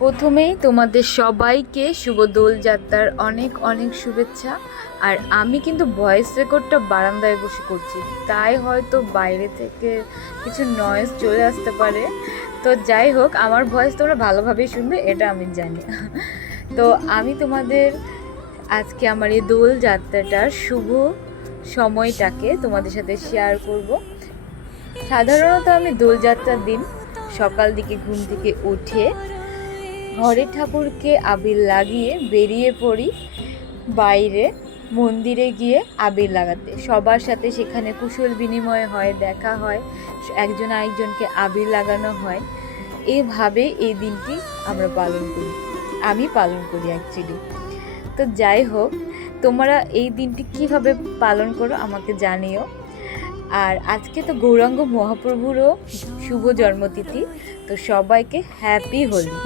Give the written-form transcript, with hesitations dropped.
প্রথমেই তোমাদের সবাইকে শুভ দোলযাত্রার অনেক অনেক শুভেচ্ছা। আর আমি কিন্তু ভয়েস রেকর্ডটা বারান্দায় বসে করছি, তাই হয়তো বাইরে থেকে কিছু নয়েজ চলে আসতে পারে। তো যাই হোক, আমার ভয়েস তোমরা ভালোভাবেই শুনবে, এটা আমি জানি। তো আমি তোমাদের আজকে আমার এই দোলযাত্রাটার শুভ সময়টাকে তোমাদের সাথে শেয়ার করব। সাধারণত আমি দোলযাত্রার দিন সকাল দিকে ঘুম থেকে উঠে ঘরের ঠাকুরকে আবির লাগিয়ে বেরিয়ে পড়ি বাইরে মন্দিরে গিয়ে আবির লাগাতে। সবার সাথে সেখানে কুশল বিনিময় হয়, দেখা হয়, একজন আরেকজনকে আবির লাগানো হয়। এভাবে এই দিনটি আমরা পালন করি, আমি পালন করি অ্যাকচুয়ালি। তো যাই হোক, তোমরা এই দিনটি কিভাবে পালন করো আমাকে জানিও। আর আজকে তো গৌরাঙ্গ মহাপ্রভুরও শুভ জন্মতিথি, তো সবাইকে হ্যাপি হোলি।